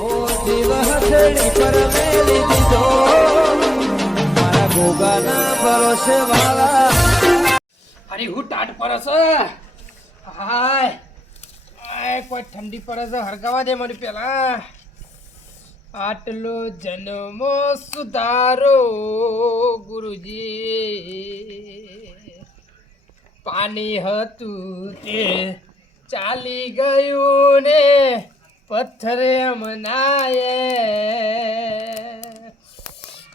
ઓ જીવ હથેળી પર મેલી દીધો મારા ગોગાના ભરોસે વાળા. અરે હું ટાટ પરસ હાય આય કોઈ ઠંડી પડે છે હરગાવા દે મને પેલા. આટલો જન્મો સુધારો ગુરુજી પાણી હતું તે ચાલી ગયું ને પથ્થરે મનાયે.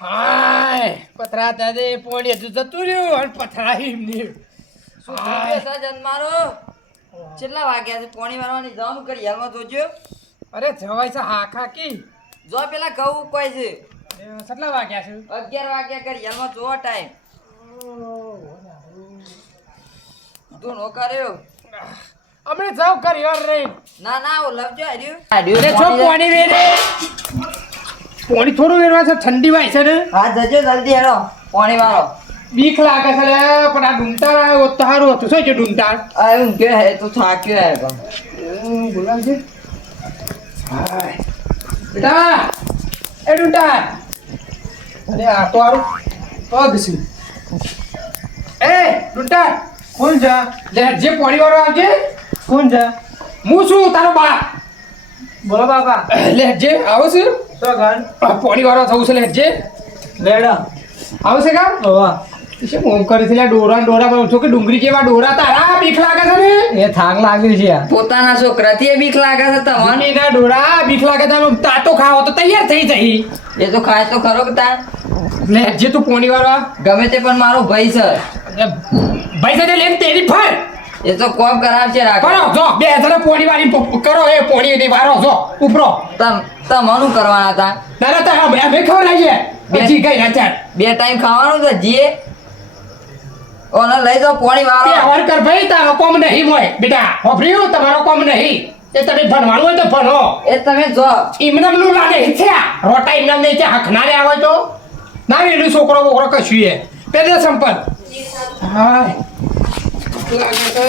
હાય પથરા દાદે પોણી હજુ જતું રહ્યું અને પથરા એમને શું થઈ ગયું છે જન્મારો? કેટલા વાગ્યા છે? પોણી વારવાની જામ કરી હાલમાં જોજો. અરે જવાય છે હા ખાકી જો પેલા ઘઉં કોઈ છે કેટલા વાગ્યા છે? 11 વાગ્યા કરી હાલમાં જોવો ટાઈમ. તું નો કર્યો? અમે જાવ કરી યાર રે. ના ના ઓ લવજો અરે હાર્યું છો પાણી વેરે પાણી થોડું વેરવા છે ઠંડી વાય છે ને. હા જજો જલ્દી હેડો પોણી વાળો. બીક લાગે છે લે પણ આ ડુંટાર આવ્યો તો સારું હતું. શું છે ડુંટાર? આ હું કે હે તું થાક્યો હે પણ બોલાવજે. હાય બેટા એ ડુંટાર. અરે આ તો આરું પગ છે. એ ડુંટાર કોણ છે? લે જે પાણી વાળો આવજે. કોણ છે? હું છું તારો બાપ. બોલો બાપા. લે જે આવો છે તો ઘર પાણી વાળો થવું છે. લે જે લેડો. આવો છે કા ઓવા શું ઓમ કરે છે લે ડોરા ડોરા પર છો કે ડુંગળી જેવા ડોરા તારા બીક લાગે છે ને. એ થાક લાગ્યું છે યાર. પોતાના છોકરાથી એ બીક લાગે છે તમને? પાણીના ડોરા બીક લાગે છે. તાતો ખાવો તો તૈયાર થઈ જઈ. એ તો ખાય તો ખરો કે તાર લે જે તું પાણી વાળો ગમે તે પણ મારો ભાઈ છે. ભાઈ સાથે લેન તેરી ફર એ તો કોમ ખરાબ છે રાખો. કરો જો બે જણા પાણી વાળી કરો એ પાણી ની વારો જો ઉપરો તમનું કરવાના હતા? તારા તારા બે ખબર લાગે બેજી ગઈ રાચાર 2 ટાઈમ ખાવાનું તો જીએ ઓને લઈ જાઓ પોણી તે વાળો. હવાર કર ભાઈ તારો કોમ નહીં હોય બેટા હોભર્યું તમારો કોમ નહીં. એ તમે ભણવાનું હોય તો ભણો. એ તમે જો ઇમનામ નું લાગે છે રોટા ઇમનામ નહીં છે હખનારે આવે તો ના વેલું છોકરો બોકરો કશું એ પેલે સંપત. હાય લાગે છે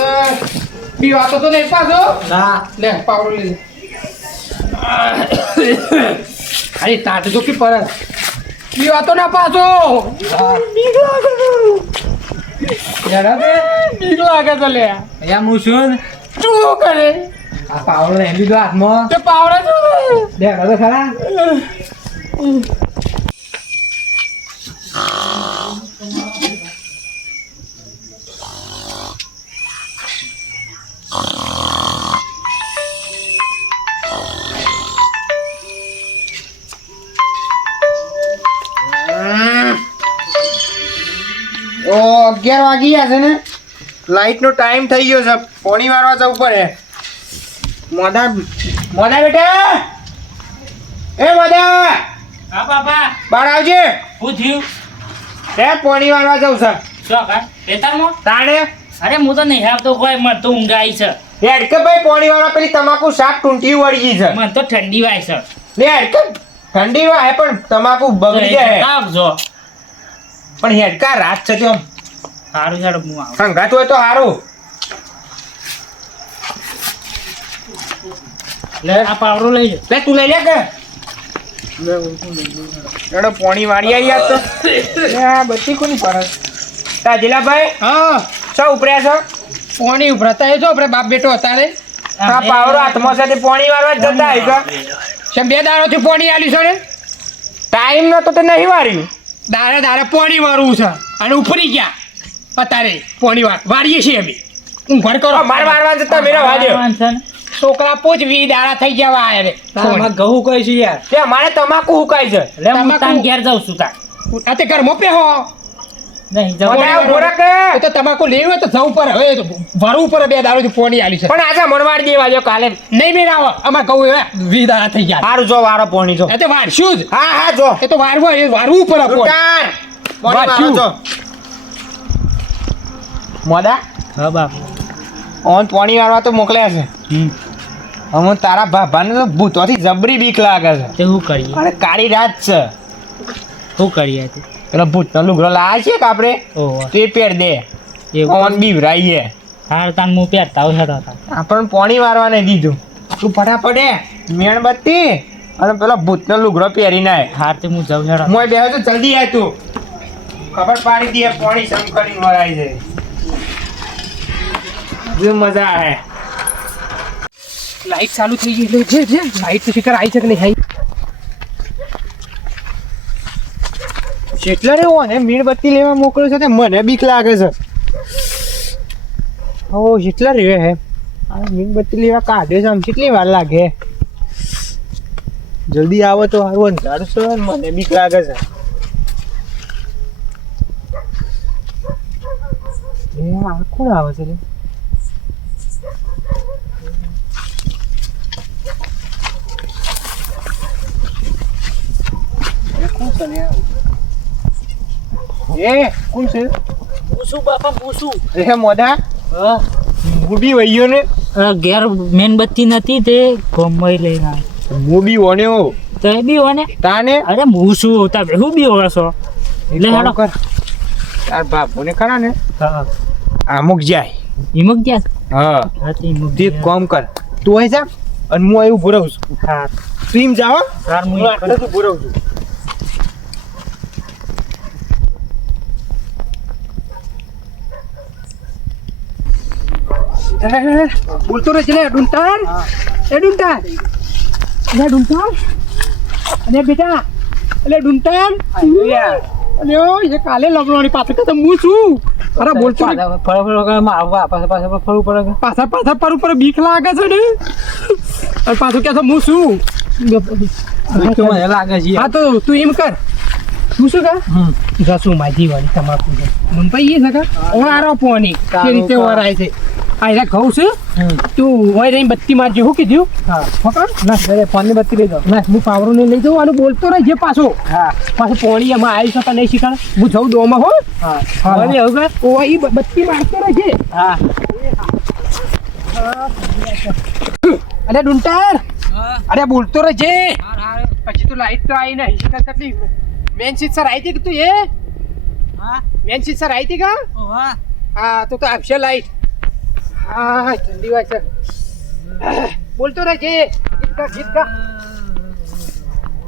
પીવાતો તો નહીં પાછો. ના લે પાવડો લે. અરે તાટ જો કે પર પીવાતો ના પાછો. બીક લાગે છે. યાર બે બીક લાગે છે લે. અહીંયા હું છું ને. શું કરે આ પાવડો લઈ લીધો હાથમાં. તે પાવડા શું દેખો તો ખરા. ઓ 11 વાગી ગયા છે ને. લાઈટ નો ટાઈમ થઈ ગયો છે. પોણી વારવા જવું પડે. મોદા મોદા બેટા એ મોદા હા બાપા બહાર આવજે. શું થયું? એ પોણી વારવા જવું છે. શું કા ખેતરમાં? તાણે અરે હું તો નહીં આવતો કોઈ મને તો ઊંઘ આવી છે. હેડ કે ભાઈ પોણી વાળા પેલી તમાકુ શાક ટૂંટી વળી ગઈ છે. મને તો ઠંડી વાય છે. લે હેડ કે ઠંડી વાય પણ તમાકુ બગડી જાય. આવજો પણ હેડ કા રાત છે તેમ સારું સારું હું આવું. સંગાત હોય તો સારું. લે આ પાવડો લઈ જા. લે તું લઈ લે કે એડો પોણી વાળી આવી યાર તો લે આ બત્તી કોની પરસ તાજીલાભાઈ હા છો ઉપર્યા છો પોણી ઉભરાતા છો આપણે બાપ બેટો હતા રે આ પાવડો હાથમાં સાથે પોણી વાળવા જ જતા આવ્યા છે. બે દાડોથી પોણી આલ્યું છે ને ટાઈમ નતો તો નહીં વાળ્યું. દાડે દાડે પોણી વાળવું છે અને ઉપરી ગયા અત્યારે પોણી વાળીએ છીએ અમે. ઊંઘર કરો માર મારવા જતા મેરા વાદ્યો છોકરા પોચ 20 દાડા થઈ ગયા આયા રે. આમાં ઘઉં કઈ છે યાર. તે મારે તમાકુ હુકાય છે. લે હું તાન ઘેર જાઉં છું તાર. આ તે ઘરમાં પેહો નહીં બધા જાઉં. ઉભો રાખ. એ તો તમાકુ લેવી હોય તો જવું પડે. હવે ભરવું પડે. 2 દાડોથી પોણી આલી છે પણ આજે મણવાડ દેવા જો કાલે નહીં મેળ આવે. અમાર કહું એવા 20 દાડા થઈ ગયા. સારું જો વારો પોણી જો. એ તો વારશું જ. હા હા જો એ તો વારવું પડે પોણી વારશું જો. મોદા હા બાપ. ઓન પોણી વાળવા તો મોકલ્યા છે. અમે તારા ભાભાને તો ભૂતોથી જબરી બીક લાગે છે. તે શું કરીએ? અને કાળી રાત છે. શું કરીએ તે? પેલો ભૂતનો લુગડો લાવે છે કે આપણે ઓહો તે પહેર દે. એવું ઓન બીવરાઈએ. હાર તાન હું પહેરતા હું હેડો તાન. આપણને પોણી વારવા નહીં દીધું. તું ફટાફટ મીણબત્તી અને પેલા ભૂતનો લુગડો પહેરીને આય હાર તે હું જાઉં હેડો મોય બેહો તો જલ્દી આય તું ખબર પાડી દે પાણી સમ કરીને વરાય છે જે મજા આવે લાઈટ ચાલુ થઈ ગઈ એટલે જે લાઈટ તો શિકાર આવી છે કે નહીં આવી જેટલા રે ને મીણબત્તી લેવા મોકલ્યો છે તે મને બીક લાગે છે ઓ જેટલા રે હે આ મીણબત્તી લેવા કાઢે છે આમ કેટલી વાર લાગે જલ્દી આવો તો સારું અંધારું છે ને મને બીક લાગે છે એ આ કોણ આવે છે રે કોણ છે રે એ કોણ છે પૂછું બાપા પૂછું રે મોઢા મૂબી વઈયો ને ઘેર મેનબત્તી નથી તે ગોમમાં લઈને આવ્યો મૂબી ઓણ્યો તો એ બી હોને તાને અરે હું શું તમે શું બી હોવે છો લે હેડો કર તાર બાપુને ખરા ને હા આમુક જાય હિમક ગયા હા હા તે હિમક તે ગયા. કામ કર તું અહીં જા અને હું અહીં ઉભો રહું છું હા તું એમ જાઓ હાર હું હું આટલે જ ઉભો રહું છું બોલતો રહે છે લે ડુંટાર એ ડુંટાર અરે બેટા અલે ડુંટાર અલે ઓ એ કાલે લગણવાની પાછળ તો હું છું અરે બોલતો રે પાછા પર ઉપર બીક લાગે છે ને અને પાછું કે હું છું લાગે છે હા તો તું એમ કર તું શું કર જસું માજી વાળી તમાકુ છે મુંબઈ એ છે કા આરો પોની કે રીતે વરાય છે આ એના ઘઉં છે તું હોય રહી બત્તી મારજે હું કીધું હા પકડ ના અરે ફોનની બત્તી લઈ જાઉં ના હું પાવરો ને લઈ જાઉં અને બોલતો રહેજે પાછો હા પાછો પોણી એમાં આવી શકે નહીં શીખાડ હું જઉં દોમાં હો હા હવે હવે ઓ એ બત્તી મારતો રહેજે હા અરે ડુંટાર અરે બોલતો રહેજે પછી તો લાઈટ તો આવી નહીં શીખાડ કેટલી મેન સીટ સર આવી હતી કે તું એ હા મેન સીટ સર આવી હતી કા ઓવા હા તો આવશે લાઈટ હા ઠંડી વાત છે બોલતો રહેજે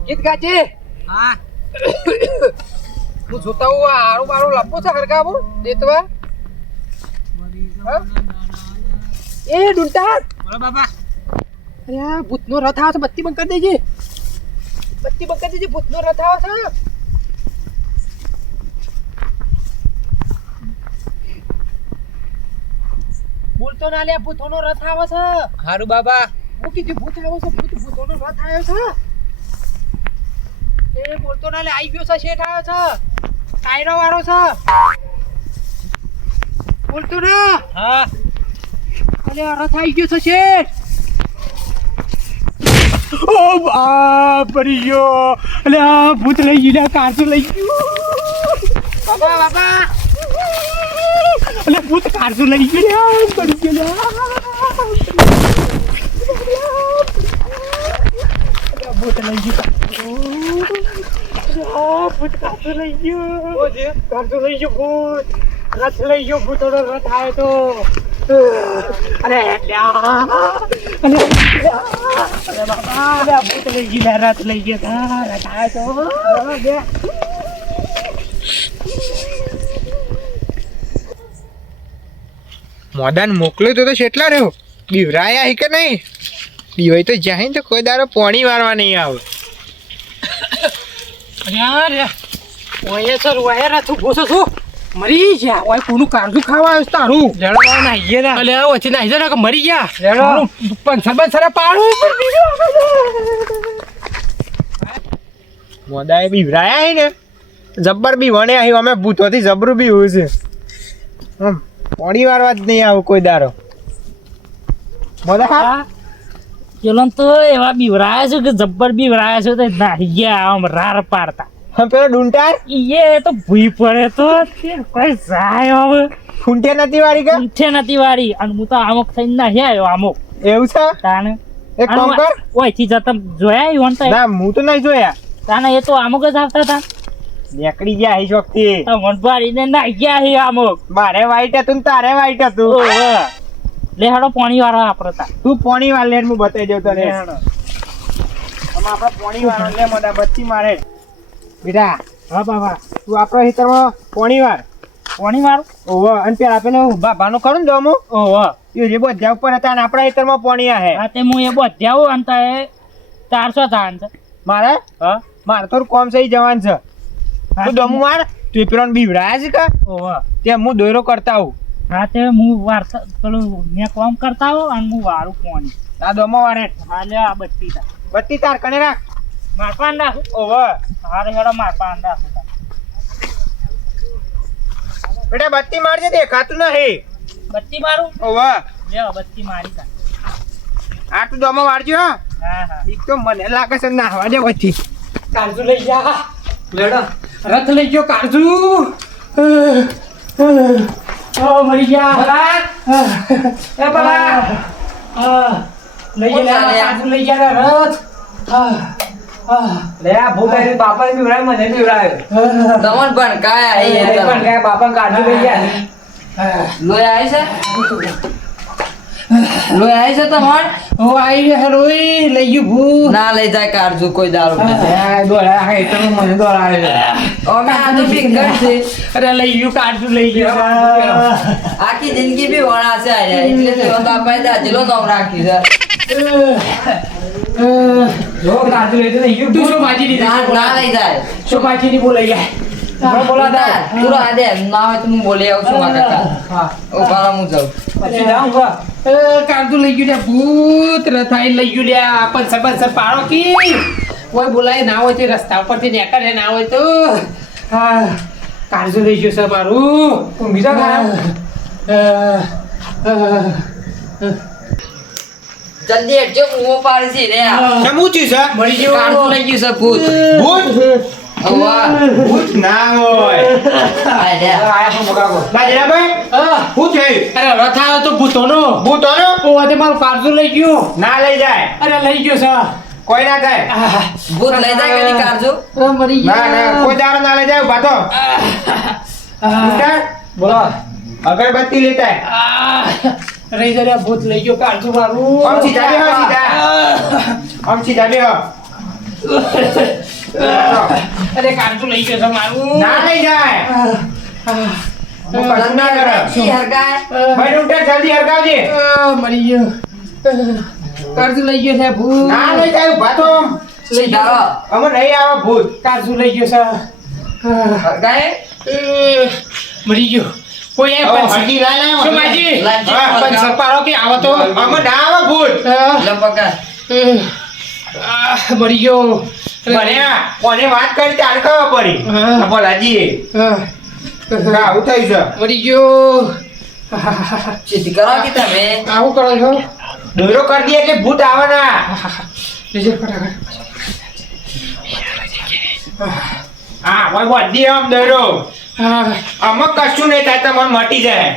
ગીત ગાજે હા હું જોતા હું આરું મારું લપો છે હરગાવું દેતવા એ ડુંટાર બોલો બાપા અરે આ ભૂતનો રથ આવે છે બત્તી બંધ કરી દેજે ભૂતનો રથ આવે છે બોલતો ના લે ભૂતોનો રથ આવે છે હારું બાપા હું કીધું ભૂત આવ્યો છે ભૂતોનો રથ આવ્યો છે એ બોલતો ના લે આવી ગયો છે શેઠ આવ્યો છે ટાયરો વાળો છે બોલતો ના હા અલે આ રથ આવી ગયો છે શેઠ ઓ બાપ ગયો અલે આ ભૂત લઈ ગયું કારસો લઈ ગયું બાબા અલે ભૂત કારસો લઈ ગયું પડી ગયો ભૂત લઈ ગયું ભૂત કારસો લઈ ગયું કારસો લઈ ગયો ભૂત રથ લઈ ગયો ભૂતોનો રથ આવ્યો તો અરે બાબા ભૂત લઈ ગયેલા રથ લઈ ગયા રથ આવ્યો તો મોદાન મોકલ્યો તો કેટલા રહ્યો બીવરાયા હી કે નહીં બીવાય તો જાય તો કોઈ દારો પોણી મારવા નહીં આવે અરે ઓય સર ઓય રથ ઉભો છો શું મરી ગયા ઓય કોનું કારજુ ખાવા આવ્યો તારું જડવા નાહીએ ના અલે ઓછી નાહી જા કે મરી ગયા લેડો. પંસર પાડું મોદાએ બીવરાયા હી ને જબ્બર બી વણે અહીં અમે ભૂતોથી જબરું બી હોય છે આમ પોણી મારવા જ નહીં આવું કોઈ દારો મોદા ચલો તો એવા બીવરાયા છે કે જબ્બર બીવરાયા છે તો નાહી ગયા આમ રાર પાડતા હા પેલો ડુંટાર એ તો ભૂઈ પડે તો તે કોઈ જાય હવે ફૂંટે નથી વાળી કે ઉઠે નથી વાળી અને હું તો આમોક થઈને નાહી આવ્યો આમોક એવું છે તાને એક કામ કર ઓયથી જતા જોયા ઈવન તો ના હું તો નહીં જોયા તાને એ તો આમોક જ આવતા હતા નીકળી ગયા અહીં ચોકથી વનપાડીને નાહી ગયા હી આમોક મારે વાઈટ હતું ને તારે વાઈટ હતું ઓહો લે હાડો પાણી વાળો આપણે તા તું પોણી વાર લેટ હું બતાવી દઉં તને આપણા પોણી વાળો લે મોટા બત્તી મારે બેટા. હા બાપા તું આપણા ખેતરમાં પોણી વાર. કોની મારું ઓહો અને પેલા પેલો બાપાનું ખરું ને દોમું ઓહો એ જે બધા ઉપર હતા અને આપણા ખેતરમાં પોણી આહે. હા તે હું એ બધ્યા આવું અને તે 400 થાન છે મારે હા મારે થોડું કોમ સહી જવાનું છે. તું દોમું માર તું પેલો બીવડાયા છે કા ઓહો ત્યાં હું દોયરો કરતા આવું. હા તે હું વારતા પેલું મેં કામ કરતા હો અને હું વારું કોની આ દોમો વારે હા લે આ બત્તી તા બત્તી તાર કને રાખ. મારપા નાખું ઓહો હારે હેડો મારપા નાખું બેટા બત્તી મારજે દેખાતું નહીં. બત્તી મારું ઓહો લે બત્તી મારી તા આ તું દોમો વારજો. હા હા એક તો મને લાગે છે નાહવા દે વચ્ચે. કાળજુ લઈ જા લેડો રથ લઈ ગયો કાળજુ મરી ગયા એ બાબા લઈ ગયા કાળજુ લઈ ગયા રથ લે આ ભૂત આવી બાપાને બીવડાય મને બીવડાય દમણ પણ કાયા હે યાર. પણ કાંઈ બાપાને કાઢી લઈ ગયા લોહી આવી છે લોહી આવી છે તમાર ઓ આઈ ગયા રોઈ લઈ ગયું ભૂત ના લઈ જાય કાઢજો કોઈ દારૂ પીને. દોડા હા એટલે મને દોડાવે અમે આ તો ભીંગર છે અરે લઈ ગયું કાળજુ લઈ ગયો આખી જિંદગી બી વણા છે આ રહ્યા. એટલે તો બાપાએ દાજેલો નામ રાખ્યું છે. જો કાજુ લઈ તો નહીં તું શું ભાજી ના દીધી ના લઈ જાય શું ભાજી ની બોલાઈ ગયા બોલાતા તું આ દે ના હોય તો હું બોલી આવું છું મારા કાકા. હા ઓ બાળા હું જાઉં. પછી જાઉં કા કાળજુ લઈ ગયું લ્યા ભૂત રથાઈ લઈ ગયું લ્યા પંસર પંસર પાડો કી કોઈ બોલાય ના હોય તો રસ્તા ઉપરથી નીકળે ના હોય તો હા કાળજુ લઈ ગયું છે મારું બીજા ખાયા જલ્દી હેડજો હું પાડી છે રે આ. સમું છું સર મળી ગયો કાળજું લઈ ગયું છે ભૂત. ભૂત અવા ભૂત ના હોય. આ લે. આયા પણ મગાવો બાજરાભાઈ શું થયું? અરે રથ આવ્યો તો ભૂતોનો ભૂતોનો ઓ તે મારું કાળજુ લઈ ગયું ના લઈ જાય. અરે લઈ ગયો છે કોઈ ના થાય. ભૂત લઈ જાય કે નહીં કાઢજો. મરી ના ના કોઈ દાડો ના લઈ જાય. ઉભા તો ઉઠા. બોલો અગરબત્તી લેતા આય. રહી જરે ભૂત લઈ ગયો કાળજુ મારું આમ સીધા બેહો, સીધા. આમ સીધા બેહો. અરે કાળજુ લઈ ગયો છે મારું ના લઈ જાય. હું કશું ના કરે. ઈ હરગાય. ભાઈ ઉઠે જલ્દી હરગાવજે. મરી ગયો કાળજુ લઈ ગયો છે ભૂત ના લઈ જાય. ઉભા તો. સીધા રહો. અમે નહીં આવે ભૂત. કાળજુ લઈ ગયો છે હરગાય. મરી ગયો કોઈ એ હવે હરગી લાય લાય. શું માજી લાંચી. હા, પંચર પાડો કે આવો તો અમે ના આવે ભૂત. લે પકડ. મરી ગયો ભણ્યા. કોને વાત કરી ત્યારે ખબર પડી. હા. આ બોલાજી. આવું થયું છે. મરી ગયો સીધી કરો કે તમે. આવું કરો છો દોયરો કરી દઈએ કે ભૂત આવે ના. લેજે ફટાફટ હા ભાઈ બધી આમ દોયરો. આમાં કશું નહીં થાય તો મને મટી જાય.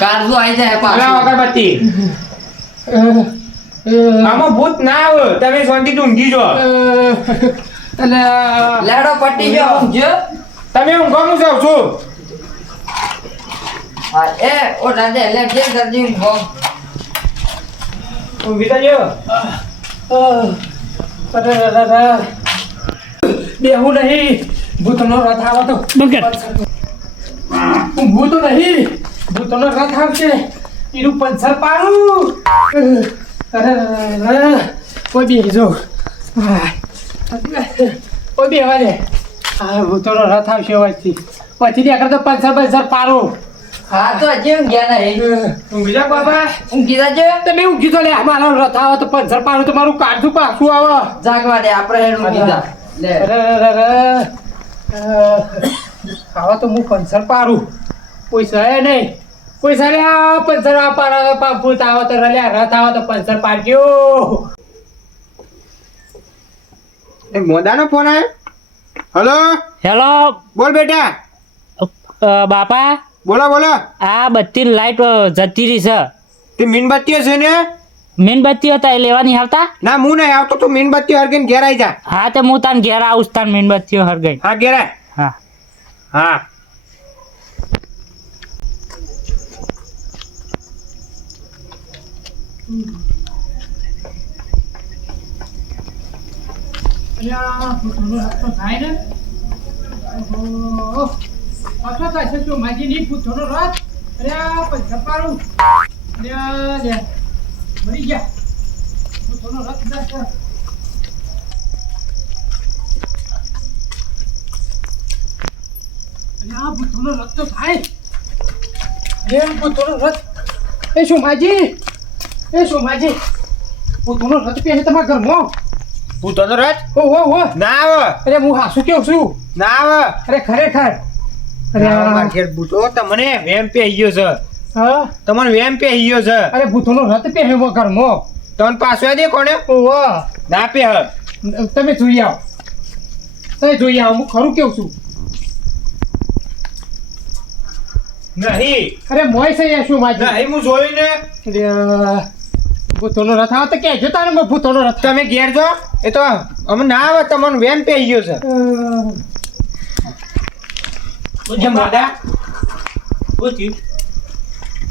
કાળજું આવી જાય લાવો પાછું. અગરબત્તી. આમાં ભૂત ના આવે. તમે શાંતિથી ઊંઘી જો. લેડો પટ્ટી જો ઊંઘજો. તમે ઊંઘવાનું છો શું? હા એ ઓ રાજે લે જે જલ્દી ઊંઘો. ઊંઘી જજો. બેહું નહીં ભૂતનો રથ આવો તો ઊંઘું તો નહીં ભૂતનો રથ આવશે એનું પંચર પાડું અરે કોઈ બેસજો કોઈ બેવા દે હા ભૂતનો રથ આવશે પછી પછી આગળ તો પંચર પાડું હા તો હજી ઊંઘ્યા નહીં. ઊંઘી જા બાબા. ઊંઘી જાજો. તમે ઊંઘી તો લે મારો રથ આવે તો પંચર પાડું તો મારું કાઢું પાછું આવે જાગવા દે આપણે હેડ ઊંઘી જા. લે. આવા તો હું પંચર પાડું પૈસા હે નહીં પૈસા લે પંચર ભૂત આવો તો રલ્યા રથ આવો તો પંચર પાડજો એ મોદાનો ફોન આવ્યો. હલો હેલો બોલ બેટા. બાપા બોલો બોલો. આ બત્તી લાઈટ જતી રહી છે તે મીણબત્તીઓ છે ને? મીણબત્તી હતા એ લેવાની આવતા ના હું નહીં આવતો. તું મીણબત્તી હરગીને ઘેર આવી જા. હા તે હું તાન ઘેર આવું તાન મીણબત્તીઓ હરગાઈ હા ઘેર આય. હા હા અલ્યા ભૂતોનો રસ્તો થાય ને ઓહો પાછો થાય છે તો માજીની ભૂતોનો રથ અરે પૈસા પાડું અલ્યા લે મરી ગયા ભૂતોનો રથ દસ અલ્યા ભૂતોનો રથ તો થાય એ ભૂતોનો રથ એ શું માજી ભૂતોનો રથ પહેરે તમારા ઘરમાં ભૂતોનો રથ ઓહો ના આવે અરે હું હાસુ કેવું છું ના આવે અરે ખરેખર અરે મારા ઘેર ભૂતો તમને વેમ પહેરી ગયો છે હા તમને વેમ પહેરી ગયો છે અરે ભૂતોનો રથ પહેર્યો ઘરમાં તમને પાછો દે કોને ઓહો ના પહેર તમે જોઈ આવો હું ખરું કેવું છું નહીં અરે મોય છે યાર શું માજી નહીં હું જોયું ને અરે ભૂતોનો રથ આવે તો કહેજો તારે મેં ભૂતોનો રથ તમે ઘેર જો એ તો અમે ના આવે તમને વેમ પહેરી ગયો છે કેમ મોડા શું થયું?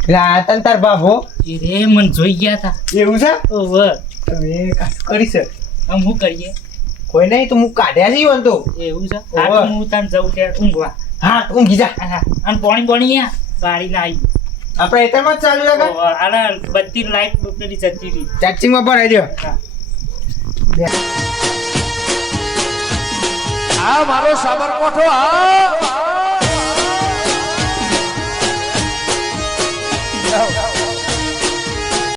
લા તન તાર બાબો એ રે મને જોઈ ગયા હતા એવું છે ઓહો તમે કાસ કરી છે આમ હું કરીએ કોઈ નહીં તો હું કાઢ્યા છીએ તો એવું છે ઓહો. હા હું તને જઉં ત્યાં ઊંઘવા હા ઊંઘી જા હા અને પાણી યા ગાડી ના આવી આપણે એતરમાં જ ચાલુ લાગે આના બધી લાઈટ પેલી જતી રહી ચાર્જિંગમાં ભરાઈ દો આ મારો સાબરકોઠો આ